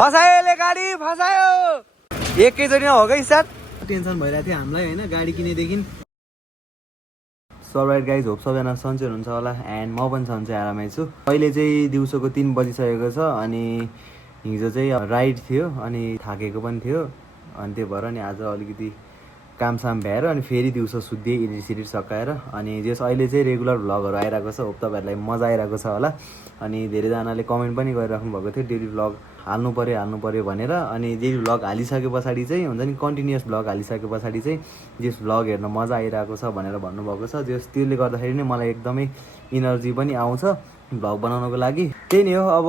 फसायो गाडी फसायो एकैचोटि हो गई साथ टेन्सन भइरहेको थियो हामीलाई होइन गाडी किनेदेखि सो राइट गाइज होप सबैजना सन्चै हुनुहुन्छ होला एन्ड म पनि सन्चै आरामै छु। अहिले चाहिँ दिउँसोको 3 बजिसकेको छ अनि हिजो चाहिँ राइड थियो अनि थाकेको पनि थियो अनि त्यही भएर नि आज अलिकति कामसाम भ्याएर अनि फेरि दिउँसो सुत्दिएँ एडिट सिडिट सकाएर अनि जस अहिले चाहिँ रेगुलर भ्लगहरू आइरहेको छ। होप तपाईँहरूलाई मजा आइरहेको छ होला अनि धेरैजनाले कमेन्ट पनि गरिराख्नु भएको थियो डेली भ्लग हाल्नु पऱ्यो भनेर अनि डेली भ्लग हालिसके पछाडि चाहिँ हुन्छ नि कन्टिन्युस भ्लग हालिसके पछाडि चाहिँ जस भ्लग हेर्न मजा आइरहेको छ भनेर भन्नुभएको छ। जस त्यसले गर्दाखेरि नै मलाई एकदमै इनर्जी पनि आउँछ भ्लग बनाउनको लागि। त्यही नै हो। अब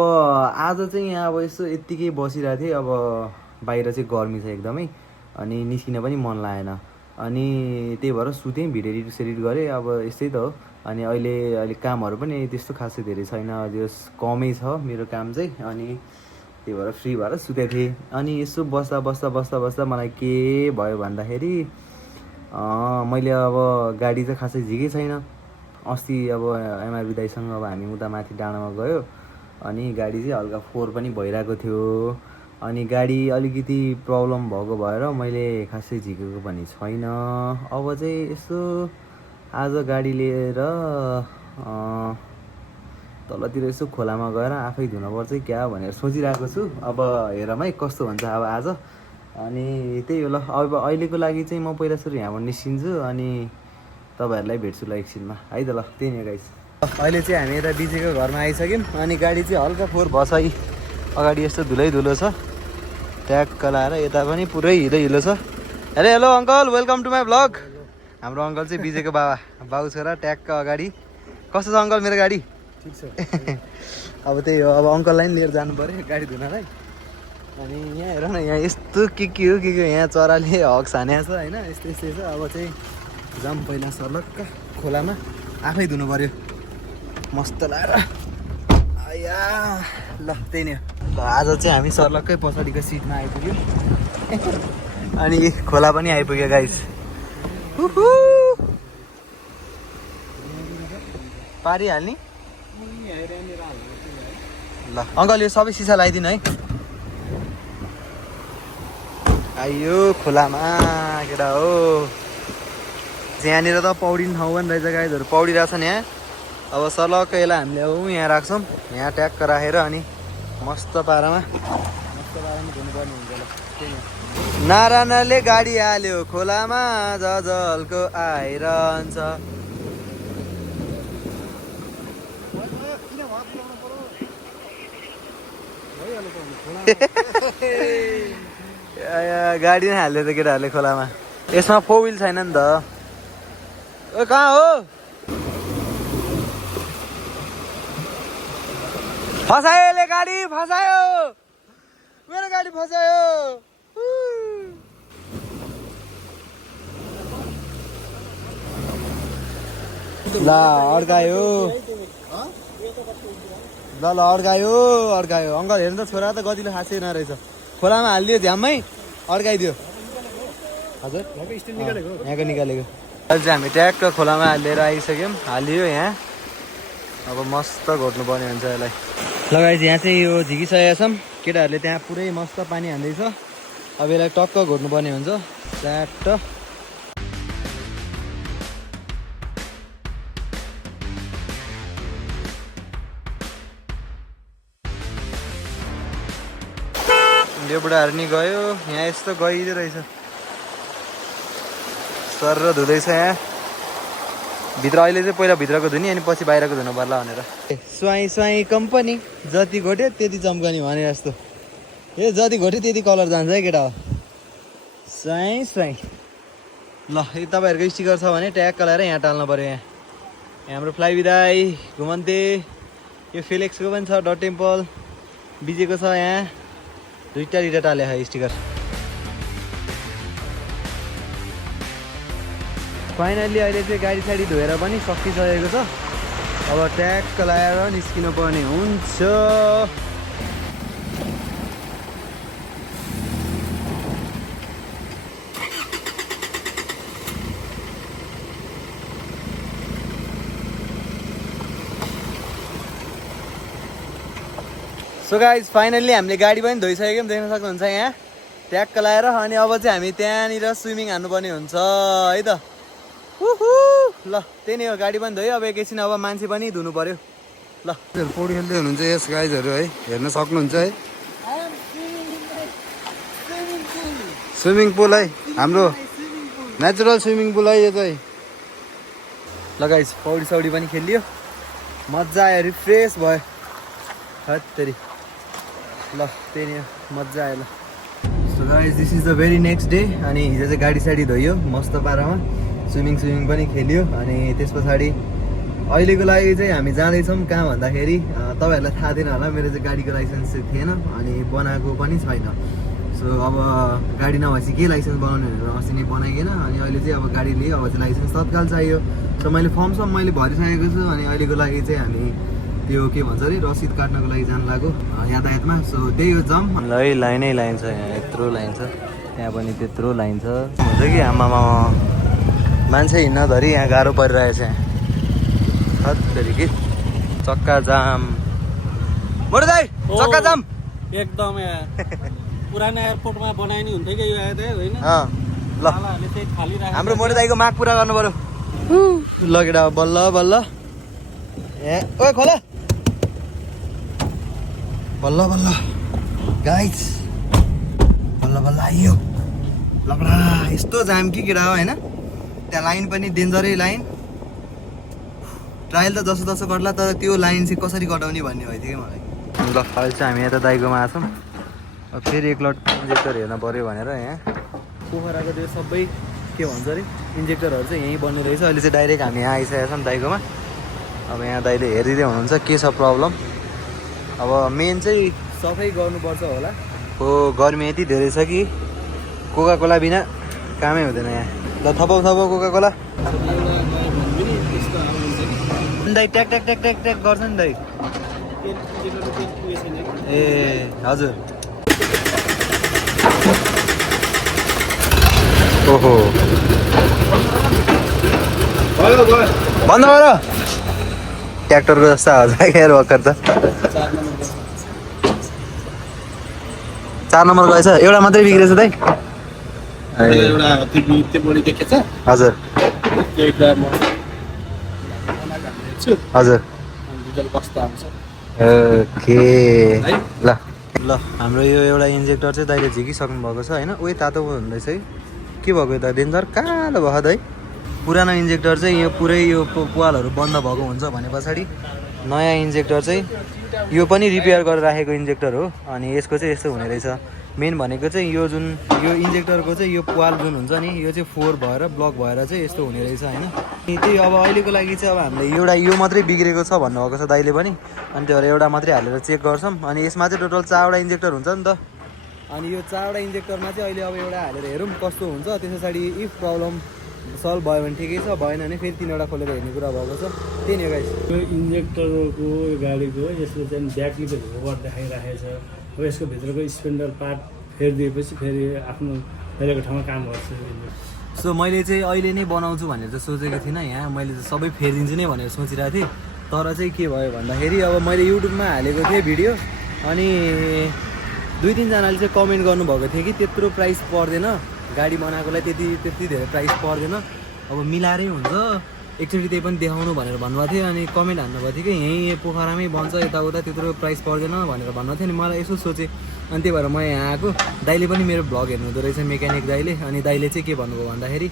आज चाहिँ यहाँ अब यसो यत्तिकै बसिरहेको थिएँ। अब बाहिर चाहिँ गर्मी छ एकदमै अनि निस्किन पनि मन लागेन अनि त्यही भएर सुतेँ भिडियो एडिट सेडिट गरेँ। अब यस्तै त हो। अनि अहिले कामहरू पनि त्यस्तो खासै धेरै छैन जस कमै छ मेरो काम चाहिँ अनि त्यही भएर फ्री भएर सुतेको थिएँ। अनि यसो बस्दा मलाई के भयो भन्दाखेरि मैले अब गाडी चाहिँ खासै झिकै छैन। अस्ति अब एमआरबी दाइसँग अब हामी उता माथि डाँडामा गयो अनि गाडी चाहिँ हल्का फोहोर पनि भइरहेको थियो अनि गाडी अलिकति प्रब्लम भएको भएर मैले खासै झिकेको पनि छैन। अब चाहिँ यसो आज गाडी लिएर तलतिर यसो खोलामा गएर आफै धुनुपर्छ क्या भनेर सोचिरहेको छु। अब हेरौँ है कस्तो हुन्छ अब आज। अनि त्यही हो ल। अब अहिलेको लागि चाहिँ म पहिला सुरु यहाँबाट निस्किन्छु अनि तपाईँहरूलाई भेट्छु ल एकछिनमा है त ल। त्यही नै गाइस अहिले चाहिँ हामी यता बिजेको घरमा आइसक्यौँ अनि गाडी चाहिँ हल्का फोहोर भछ है अगाडि यस्तो धुलो छ ट्याक्क लाएर यता पनि पुरै हिलो छ। Hello uncle welcome to my vlog. हाम्रो अङ्कल चाहिँ बिजेको बाउ छोरा ट्याक्क अगाडि। कस्तो छ अङ्कल मेरो गाडी? ठिक छ। अब त्यही हो। अब अङ्कललाई पनि लिएर जानु पऱ्यो गाडी धुनलाई। अनि यहाँ हेर न यहाँ यस्तो के हो यहाँ चराले हक छानेको छ होइन यस्तै छ। अब चाहिँ जाऊँ पहिला सर्लक्क खोलामा आफै धुनु पऱ्यो मस्त लाएर आया ल। त्यही नै हो। आज चाहिँ हामी सर्लक्कै पछाडिको सिटमा आइपुग्यौँ अनि खोला पनि आइपुग्यो गाइस। पारिहाल्ने ल अङ्कल यो सबै सिसा लगाइदिनु है। आइयो खोलामा केटा हो। यहाँनिर त पौडिने ठाउँ पनि रहेछ गाइजहरू पौडिरहेछ नि यहाँ। अब सर्लक्क यसलाई हामीले अब यहाँ राख्छौँ यहाँ ट्याक्क राखेर अनि मस्त पारामा धुनुपर्ने हुन्छ ल। नारायणले गाडी हाल्यो खोलामा जलको आइरहन्छ। गाडी नै हाल्यो त केटाहरूले खोलामा। यसमा 4 व्हिल छैन नि त। ओ कहाँ हो? फसायो गाडी फसायो मेरो गाडी फसायो। ल अड्कायो अड्कायो अङ्कल हेर्नु त छोरा त गतिलो खासै नरहेछ। खोलामा हालिदियो झ्याममै अड्काइदियो। हजुर यहाँको निकालेको। अहिले चाहिँ हामी ट्याक्क खोलामा हालेर आइसक्यौँ हालियो यहाँ। अब मस्त घोट्नु पर्ने हुन्छ यसलाई। लगाएपछि यहाँ चाहिँ यो झिकिसकेका छौँ केटाहरूले त्यहाँ पुरै मस्त पानी हाल्दैछ। अब यसलाई टक्क घोट्नु पर्ने हुन्छ ट्याक्क। यो बुढाहरू नि गयो यहाँ यस्तो गइदियो रहेछ सर र धुँदैछ यहाँ भित्र। अहिले चाहिँ पहिला भित्रको धुने अनि पछि बाहिरको धुनु पर्ला भनेर। स्वाई कम्पनी जति घोट्यो त्यति चम्कने भने जस्तो। ए जति घोट्यो त्यति कलर जान्छ है केटा हो। स्वाई ल यो तपाईँहरूको स्टिकर छ भने ट्याग लगाएर यहाँ टाल्नु पऱ्यो। यहाँ हाम्रो फ्लाइ विदाई घुमन्ते यो फिलेक्सको पनि छ डट टेम्पल बिजेको छ यहाँ दुईटा टाले है स्टिकर। फाइनल्ली अहिले चाहिँ गाडी साडी धोएर पनि सकिसकेको छ। अब ट्याक्क लगाएर निस्किनु पर्ने हुन्छ। सो गाइज फाइनल्ली हामीले गाडी पनि धोइसक्यौँ, देख्न सक्नुहुन्छ यहाँ ट्याक्क लाएर। अनि अब चाहिँ हामी त्यहाँनिर स्विमिङ हान्नुपर्ने हुन्छ है त। ल त्यही नै हो, गाडी पनि धोयो, अब एकैछिन अब मान्छे पनि धुनु पर्यो। ल पौडी खेल्दै हुनुहुन्छ यस गाइजहरू है, हेर्न सक्नुहुन्छ है स्विमिङ पुल है, हाम्रो नेचुरल स्विमिङ पुल है यो चाहिँ। ल गाइज पौडी सौडी पनि खेलियो, मजा आयो, रिफ्रेस भयो हत्तेरी। ल त्यही नै हो, मजा आयो। ल so guys this is the very next day. अनि हिजो चाहिँ गाडी साडी धोयो मस्त पारामा, स्विमिङ पनि खेल्यो। अनि त्यस पछाडि अहिलेको लागि चाहिँ हामी जाँदैछौँ कहाँ भन्दाखेरि, तपाईँहरूलाई थाहा थिएन होला, मेरो चाहिँ गाडीको लाइसेन्स चाहिँ थिएन अनि बनाएको पनि छैन। सो अब गाडी नभएपछि के लाइसेन्स बनाउने भनेर अस्ति नै बनाइकन अनि अहिले चाहिँ अब गाडी लियो, अब चाहिँ लाइसेन्स तत्काल चाहियो। सो मैले फर्मसम्म मैले भरिसकेको छु। अनि अहिलेको लागि चाहिँ हामी त्यो के भन्छ अरे रसिद काट्नको लागि जानु लाग्यो यातायातमा। सो त्यही हो जम। ल लाइनै लाइन छ, यहाँ यत्रो लाइन छ, त्यहाँ पनि त्यत्रो लाइन छ। हुन्छ कि आमामा मान्छे हिँड्नधरि यहाँ गाह्रो परिरहेछ। यहाँ हत्तेरी कि चक्का जाम, मोटो दाइ चक्का जाम एकदम यार पुरानो एयरपोर्टमा बनाइने हुन्थ्यो कि यो यातायात होइन। ल हाम्रो मोटो दाइको माग पुरा गर्नु पर्यो। ल केटा बल्ल बल्ल ए ओ खोला बल्ल बल्ल गाइज, बल्ल बल्ल आइयो। लकडा यस्तो जाम कि केटा हो होइन, त्यहाँ लाइन पनि डेन्जरै लाइन। ट्रायल त जसो तसो गर्ला, तर त्यो लाइन चाहिँ कसरी कटाउने भन्ने भयो थियो कि मलाई। ल अहिले चाहिँ हामी यता दाइकोमा आछौँ, अब फेरि एक लट इन्जेक्टर हेर्न पऱ्यो भनेर। यहाँ पोखराको त्यो सबै के भन्छ अरे इन्जेक्टरहरू चाहिँ यहीँ बन्ने रहेछ। अहिले चाहिँ डाइरेक्ट हामी यहाँ आइसकेका छौँ दाइकोमा। अब यहाँ दाइले हेरिदिँदै हुनुहुन्छ के छ प्रब्लम। अब मेन चाहिँ सफाइ गर्नुपर्छ होला। हो गर्मी यति धेरै छ कि कोका कोला बिना कामै हुँदैन यहाँ। ल थपाउ कोका कोला दाइ, ट्याक ट्याक ट्याक ट्याक ट्याक गर्छ नि दाइ। ए हजुर ओहो बन्द गर, ट्र्याक्टरको जस्तो आवाज आयो भर्खर त। 4 नम्बर गएछ, एउटा मात्रै बिग्रेछ दाइ। हजुर हजुर ओके। ल ल हाम्रो यो एउटा इन्जेक्टर चाहिँ दाइले झिकिसक्नु भएको छ होइन। उयो तातो हुँदैछ है, के भएको त डेन्जर कालो भयो दाइ। पुरानो इन्जेक्टर चाहिँ यो पुरै यो पालहरू बन्द भएको हुन्छ भने पछाडि नयाँ इन्जेक्टर चाहिँ यो पनि रिपेयर गरेर राखेको इन्जेक्टर हो। अनि यसको चाहिँ यस्तो हुने रहेछ। मेन भनेको चाहिँ यो जुन यो इन्जेक्टरको चाहिँ यो पाल जुन हुन्छ नि, यो चाहिँ 4 भएर ब्लक भएर चाहिँ यस्तो हुने रहेछ होइन। त्यही अब अहिलेको लागि चाहिँ अब हामीले एउटा यो मात्रै बिग्रेको छ भन्नुभएको छ दाइले पनि। अनि त्यो भएर एउटा मात्रै हालेर चेक गर्छौँ। अनि यसमा चाहिँ टोटल 4वटा इन्जेक्टर हुन्छ नि त। अनि यो 4वटा इन्जेक्टरमा चाहिँ अहिले अब एउटा हालेर हेरौँ कस्तो हुन्छ। त्यस पछाडि इफ प्रब्लम सल्भ भयो भने ठिकै छ, भएन भने फेरि 3वटा खोलेर हेर्ने कुरा भएको छ। त्यही नै हो गाइस। यो इन्जेक्टरको गाडीको यसले चाहिँ ब्याट्री त होभर देखाइराखेको छ। अब यसको भित्रको स्पेन्डर पार्ट फेरिदिएपछि फेरि आफ्नो फेरेको ठाउँमा काम गर्छ। सो मैले चाहिँ अहिले नै बनाउँछु भनेर चाहिँ सोचेको थिइनँ। यहाँ मैले चाहिँ सबै फेरिदिन्छु नै भनेर सोचिरहेको थिएँ। तर चाहिँ के भयो भन्दाखेरि अब मैले युट्युबमा हालेको थिएँ भिडियो, अनि 2-3 जनाले चाहिँ कमेन्ट गर्नुभएको थियो कि त्यत्रो प्राइस पर्दैन, गाडी बनाएकोलाई त्यति धेरै प्राइस पर्दैन, अब मिलाएरै हुन्छ, एकचोटि त्यही पनि देखाउनु भनेर भन्नुभएको थियो। अनि कमेन्ट हान्नुभएको थियो कि यहीँ पोखरामै बन्छ, यताउता त्यत्रो प्राइस पर्दैन भनेर भन्नुभएको थियो। अनि मलाई यसो सोचेँ, अनि त्यही भएर म यहाँ आएको। दाइले पनि मेरो भ्लग हेर्नुहुँदो रहेछ, मेकानिक दाइले। अनि दाइले चाहिँ के भन्नुभयो भन्दाखेरि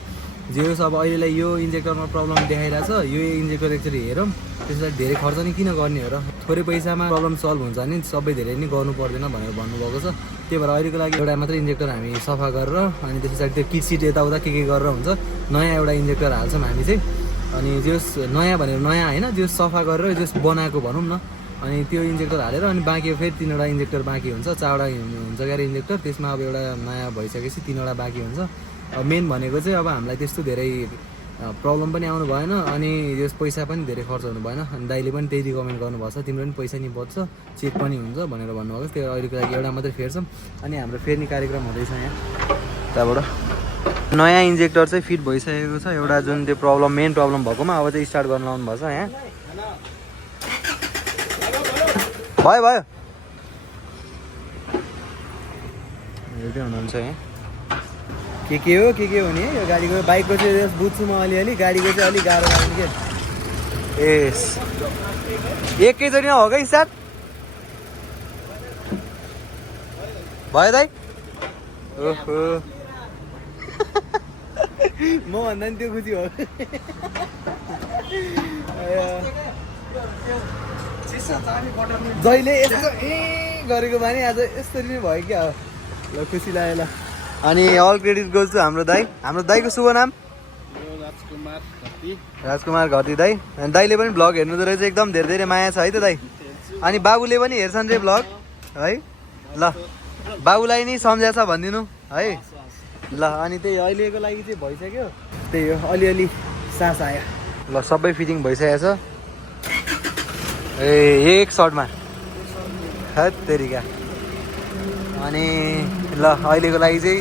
जे होस् अब अहिलेलाई यो इन्जेक्टरमा प्रब्लम देखाइरहेको छ, यो इन्जेक्टर एकचोटि हेरौँ, त्यसलाई धेरै खर्च नि किन गर्ने हो र, थोरै पैसामा प्रब्लम सल्भ हुन्छ नि, सबै धेरै नै गर्नु पर्दैन भनेर भन्नुभएको छ। त्यही भएर अहिलेको लागि एउटा मात्रै इन्जेक्टर हामी सफा गरेर अनि त्यस पछाडि त्यो किट सिट यताउता के गरेर हुन्छ, नयाँ एउटा इन्जेक्टर हाल्छौँ हामी चाहिँ। अनि जस नयाँ भनेर नयाँ होइन, जस सफा गरेर जस बनाएको भनौँ न, अनि त्यो इन्जेक्टर हालेर अनि बाँकी फेरि 3वटा इन्जेक्टर बाँकी हुन्छ, 4वटा हुन्छ क्यारे इन्जेक्टर। त्यसमा अब एउटा नयाँ भइसकेपछि 3वटा बाँकी हुन्छ। अब मेन भनेको चाहिँ अब हामीलाई त्यस्तो धेरै प्रब्लम पनि आउनु भएन, अनि यस पैसा पनि धेरै खर्च हुनु भएन। अनि दाइले पनि त्यही रिकमेन्ड गर्नुभएको छ, तिम्रो पनि पैसा नि बच्छ, चेक पनि हुन्छ भनेर भन्नुभएको छ। त्यो अहिलेको लागि एउटा मात्रै फेर्छौँ। अनि हाम्रो फेर्ने कार्यक्रम हुँदैछ यहाँ त्यहाँबाट। नयाँ इन्जेक्टर चाहिँ फिट भइसकेको छ, एउटा जुन त्यो प्रब्लम मेन प्रब्लम भएकोमा अब चाहिँ स्टार्ट गर्न लाउनु भएको छ यहाँ। भयो भयो हेर्दै हुनुहुन्छ यहाँ के हो हुने है यो गाडीको बाइकको चाहिँ बुझ्छु म अलिअलि गाडीको चाहिँ अलिक गाह्रो लाग्ने क्या एस एकैचोटिमा हो क्या स्टार्ट भयो दाइ ओहो म भन्दा नि त्यो खुसी हो जहिले यस्तो गरेको बानी आज यस्तरी नै भयो क्या हो ल खुसी लाग्यो ल अनि अल क्रेडिट गोज टु हाम्रो दाइको शुभ नाम राजकुमार घटी दाई अनि दाइले पनि भ्लग हेर्नु रहेछ एकदम धेरै धेरै माया छ है त दाइ अनि बाबुले पनि हेर्छन् रे भ्लग है ल बाबुलाई नि सम्झाछ भनिदिनु है ल अनि त्यही अहिलेको लागि चाहिँ भइसक्यो त्यही हो अलिअलि सास आयो ल सबै फिटिङ भइसकेको छ ए एक सर्टमा हत तेरिका अनि ल अहिलेको लागि चाहिँ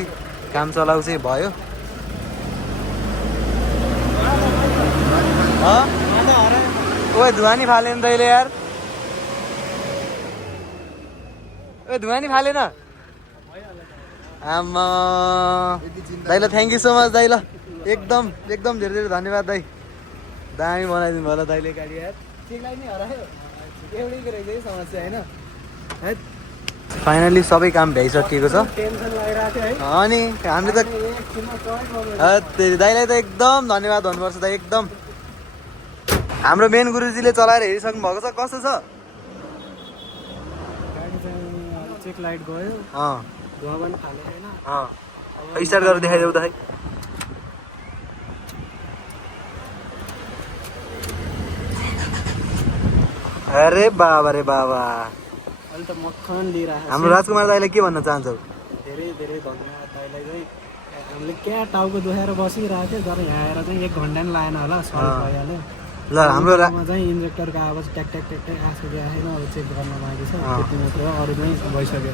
काम चलाउ चाहिँ भयो ओए धुवा नि फालेन तैँले यार ओए धुवा नि फालेन आमा दाइ ल थ्याङ्क यू सो मच दाइ ल एकदम एकदम धेरै धेरै धन्यवाद दाइ दामी बनाइदिनु भयो ल दाइले गाडी यार त्यसलाई नि हरायो एउटैको रहेछ है समस्या होइन फाइनली सबै काम भ्याइसकिएको छ टेन्सन लागिरहेको थियो है अनि हामीले त दाइलाई त एकदम धन्यवाद भन्नुपर्छ दाइ एकदम हाम्रो मेन गुरुजीले चलाएर हेरिसक्नु भएको छ कस्तो छ गाडी चाहिँ चेक लाइट गयो धुवा पनि फाल्यो होइन स्टार्ट गरेर देखाइदेऊ त है अरे बाबा रे बाबा अहिले त मक्खन लिइरहेको हाम्रो राजकुमार दाइलाई के भन्न चाहन्छौ धेरै धेरै धन्यवाद दाइलाई चाहिँ हामीले क्या टाउको दुखाएर बसिरहेको थियो तर यहाँ आएर चाहिँ 1 घन्टा नि लागेन होला सल्भ भइहाल्यो ल हाम्रो चाहिँ इन्जेक्टरको आवाज ट्याक ट्याक ट्याक ट्याक आएको आएन अब चेक गर्न बाँकी छ त्यति मात्र हो अरू चाहिँ भइसक्यो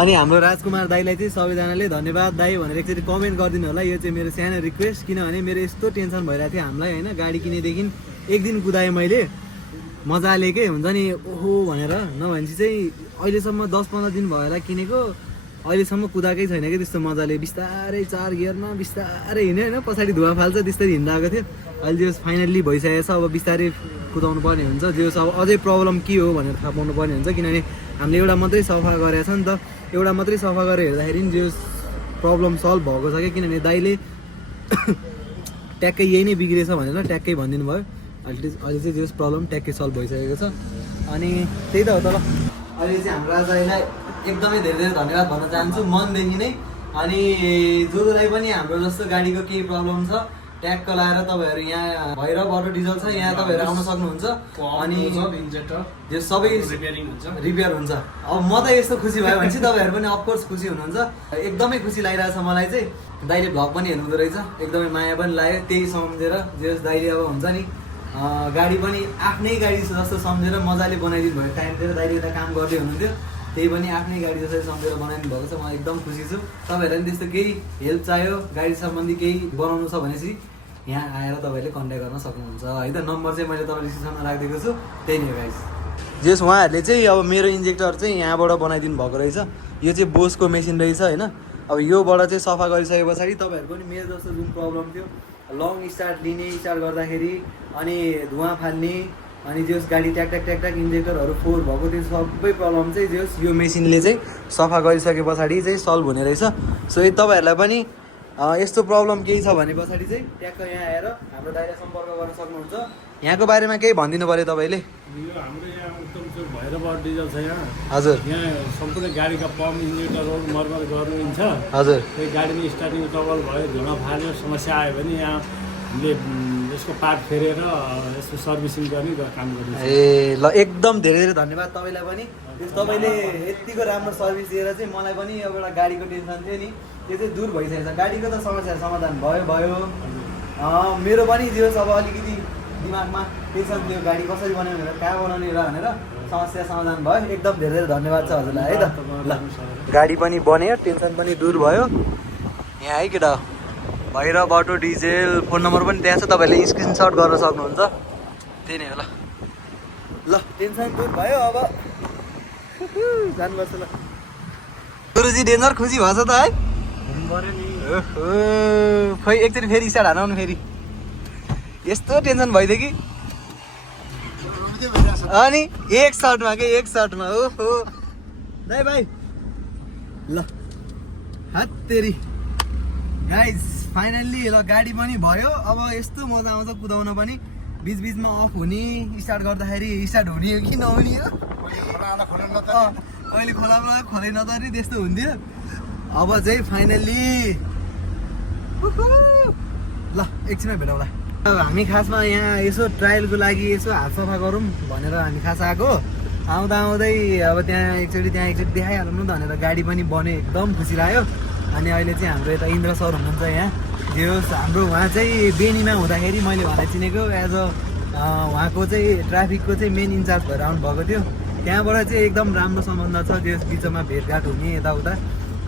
अनि हाम्रो राजकुमार दाइलाई चाहिँ सबैजनाले धन्यवाद दाइ भनेर एकचोटि कमेन्ट गरिदिनु होला यो चाहिँ मेरो सानो रिक्वेस्ट किनभने मेरो यस्तो टेन्सन भइरहेको थियो हामीलाई होइन गाडी किनेदेखि एक दिन कुदाएँ मैले मजाले के हुन्छ नि ओहो भनेर नभनेपछि चाहिँ अहिलेसम्म 10-15 दिन भएर किनेको अहिलेसम्म कुदाएकै छैन कि त्यस्तो मजाले बिस्तारै 4 गियरमा बिस्तारै हिँड्यो होइन पछाडि धुवा फाल्छ त्यस्तै हिँड्दा आएको थियो अहिले जो फाइनल्ली भइसकेको छ अब बिस्तारै कुदाउनु पर्ने हुन्छ जो अब अझै प्रब्लम के हो भनेर थाहा पाउनु पर्ने हुन्छ किनभने हामीले एउटा मात्रै सफा गरेको छ नि त एउटा मात्रै सफा गरेर हेर्दाखेरि जो प्रब्लम सल्भ भएको छ क्या किनभने दाइले ट्याक्कै यही नै बिग्रेछ भनेर ट्याक्कै भनिदिनु भयो अहिले चाहिँ जो प्रब्लम ट्याक्कै सल्भ भइसकेको छ अनि त्यही त हो त ल अहिले चाहिँ हाम्रो दाइलाई एकदमै धेरै धेरै धन्यवाद भन्न चाहन्छु मनदेखि नै अनि जसलाई पनि हाम्रो जस्तो गाडीको केही प्रब्लम छ ट्याक्क लाएर तपाईँहरू यहाँ भएर बटो डिजल छ यहाँ तपाईँहरू आउन सक्नुहुन्छ अनि यो सबै रिपेयर हुन्छ अब म त यस्तो खुसी भयो भने चाहिँ तपाईँहरू पनि अफकोर्स खुसी हुनुहुन्छ एकदमै खुसी लागिरहेको छ मलाई चाहिँ दाइले भ्लग पनि हेर्नुहुँदो रहेछ एकदमै माया पनि लाग्यो त्यही सम्झेर जे दाइले अब हुन्छ नि गाडी पनि आफ्नै गाडी जस्तो सम्झेर मजाले बनाइदिनु भयो टाइमतिर दाइले यता काम गर्दै हुनुहुन्थ्यो त्यही पनि आफ्नै गाडी जसरी सम्झेर बनाइदिनु भएको छ म एकदम खुसी छु तपाईँहरूलाई पनि त्यस्तो केही हेल्प चाहियो गाडी सम्बन्धी केही बनाउनु छ भनेपछि यहाँ आएर तपाईँहरूले कन्ट्याक्ट गर्न सक्नुहुन्छ है त नम्बर चाहिँ मैले तपाईँ डिस्क्रिप्सनमा राखिदिएको छु त्यही नै हो गाइस जस उहाँहरूले चाहिँ अब मेरो इन्जेक्टर चाहिँ यहाँबाट बनाइदिनु भएको रहेछ यो चाहिँ बोसको मेसिन रहेछ होइन अब योबाट चाहिँ सफा गरिसके पछाडि तपाईँहरूको पनि मेरो जस्तो जुन प्रब्लम थियो लङ स्टार्ट लिने स्टार्ट गर्दाखेरि अनि धुवा फाल्ने अनि जस गाडी ट्याक ट्याक ट्याक ट्याक इन्जेक्टरहरू फोहोर भएको त्यो सबै प्रब्लम चाहिँ जस यो मेसिनले चाहिँ सफा गरिसके पछाडि चाहिँ सल्भ हुने रहेछ सो यो तपाईँहरूलाई पनि यस्तो प्रब्लम केही छ भने पछाडि चाहिँ ट्याक्क यहाँ आएर हाम्रो दाइलाई सम्पर्क गर्न सक्नुहुन्छ यहाँको बारेमा केही भनिदिनु पऱ्यो तपाईँले यो हाम्रो यहाँ उत्तम चोक भैरवबाट डिजल छ यहाँ हजुर यहाँ सम्पूर्ण गाडीका पम्प इन्जेक्टरहरू मर्मत गर्नुहुन्छ हजुर त्यही गाडीमा स्टार्टिङ ट्रबल भयो धुवा फाल्यो समस्या आयो भने यहाँ हामीले यसको पार्ट फेरेर यसको सर्भिसिङ गर्ने काम गर्दैछ ए ल एकदम धेरै धेरै धन्यवाद तपाईँलाई पनि तपाईँले यतिको राम्रो सर्भिस दिएर चाहिँ मलाई पनि अब एउटा गाडीको टेन्सन थियो नि त्यो चाहिँ दूर भइसकेको छ गाडीको त समस्या समाधान भयो मेरो पनि जे होस् अब अलिकति दिमागमा टेन्सन थियो गाडी कसरी बनाउने भनेर कहाँ बनाउने र भनेर समस्या समाधान भयो एकदम धेरै धेरै धन्यवाद छ हजुरलाई है त ल गाडी पनि बन्यो टेन्सन पनि दूर भयो यहाँ है केटा Bhairav auto diesel phone number पनि त्यहाँ छ तपाईँहरूले स्क्रिनसट गर्न सक्नुहुन्छ त्यही नै हो ल टेन्सन दूर भयो अब जानुपर्छ ल गुरुजी डेन्जर खुसी भएछ त है ओहो खै एकचोटि फेरि स्टार्ट हानाउनु फेरि यस्तो टेन्सन भइदियो कि अनि एक सर्टमा ओहो दाइ भाइ ल हात तेरी गाइज फाइनल्ली ल गाडी पनि भयो अब यस्तो मजा आउँछ कुदाउन पनि बिचबिचमा अफ हुने स्टार्ट गर्दाखेरि स्टार्ट हुने हो कि नहुने हो कहिले खोलामा खोलै नतर्ने त्यस्तो हुन्थ्यो अब चाहिँ फाइनल्ली ल एकछिनमा भेटौँला अब हामी खासमा यहाँ यसो ट्रायलको लागि यसो हात सफा गरौँ भनेर हामी खास आएको आउँदै अब त्यहाँ एकचोटि देखाइहालौँ न भनेर गाडी पनि बन्यो एकदम खुसी लाग्यो अनि अहिले चाहिँ हाम्रो यता इन्द्र सर हुनुहुन्छ यहाँ जे होस् हाम्रो उहाँ चाहिँ बेनीमा हुँदाखेरि मैले भनेर चिनेको एज अ उहाँको चाहिँ ट्राफिकको चाहिँ मेन इन्चार्ज भएर आउनुभएको थियो त्यहाँबाट चाहिँ एकदम राम्रो सम्बन्ध छ त्यो बिचमा भेटघाट हुने यताउता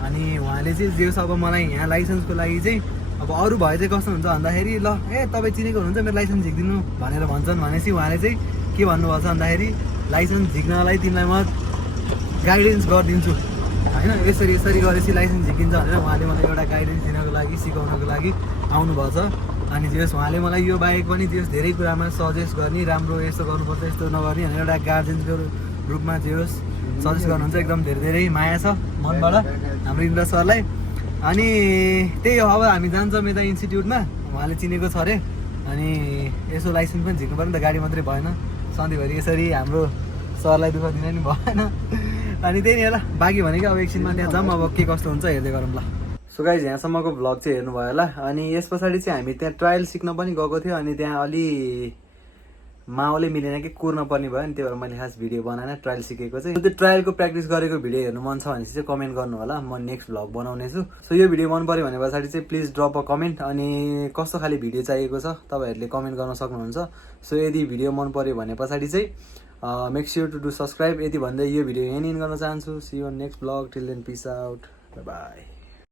अनि उहाँले चाहिँ जे होस् अब मलाई यहाँ लाइसेन्सको लागि चाहिँ अब अरू भए चाहिँ कस्तो हुन्छ भन्दाखेरि ल तपाईँ चिनेको हुनुहुन्छ मेरो लाइसेन्स झिकिदिनु भनेर भन्छन् भनेपछि उहाँले चाहिँ के भन्नुभएको छ भन्दाखेरि लाइसेन्स झिक्नलाई तिमीलाई म गाइडेन्स गरिदिन्छु होइन यसरी गरेपछि लाइसेन्स झिकिन्छ भनेर उहाँले मलाई एउटा गाइडेन्स दिनको लागि सिकाउनको लागि आउनुभएको छ अनि जे होस् उहाँले मलाई यो बाहेक पनि जे होस् धेरै कुरामा सजेस्ट गर्ने राम्रो यस्तो गर्नुपर्छ यस्तो नगर्ने भनेर एउटा गार्जेन्सको रूपमा जे होस् सजेस्ट गर्नुहुन्छ एकदम धेरै माया छ मनबाट हाम्रो इन्द्र सरलाई अनि त्यही हो अब हामी जान्छौँ यता इन्स्टिट्युटमा उहाँले चिनेको छ अरे अनि यसो लाइसेन्स पनि झिक्नु पर्यो नि त गाडी मात्रै भएन सधैँभरि यसरी हाम्रो सरलाई दुःख दिन नि भएन अनि त्यही नि होला बाँकी भनेको अब एकछिनमा त्यहाँ जाऊँ अब के कस्तो हुन्छ हेर्दै गरौँ ल सो गाइज यहाँसम्मको भ्लग चाहिँ हेर्नुभयो होला अनि यस पछाडि चाहिँ हामी त्यहाँ ट्रायल सिक्न पनि गएको थियो अनि त्यहाँ अलि माहौलै मिलेन कि कुर्न पर्ने भयो नि त्यही भएर मैले खास भिडियो बनाएन ट्रायल सिकेको चाहिँ त्यो ट्रायलको प्र्याक्टिस गरेको भिडियो हेर्नु मन छ भनेपछि चाहिँ कमेन्ट गर्नु होला म नेक्स्ट भ्लग बनाउने छु सो यो भिडियो मन पऱ्यो भने पछाडि चाहिँ प्लिज ड्रप अ कमेन्ट अनि कस्तो खाले भिडियो चाहिएको छ तपाईँहरूले कमेन्ट गर्न सक्नुहुन्छ सो यदि भिडियो मन पऱ्यो भने पछाडि चाहिँ make sure to do subscribe यति भन्दै यो भिडियो यहीँ इन गर्न चाहन्छु see you next vlog till then peace out by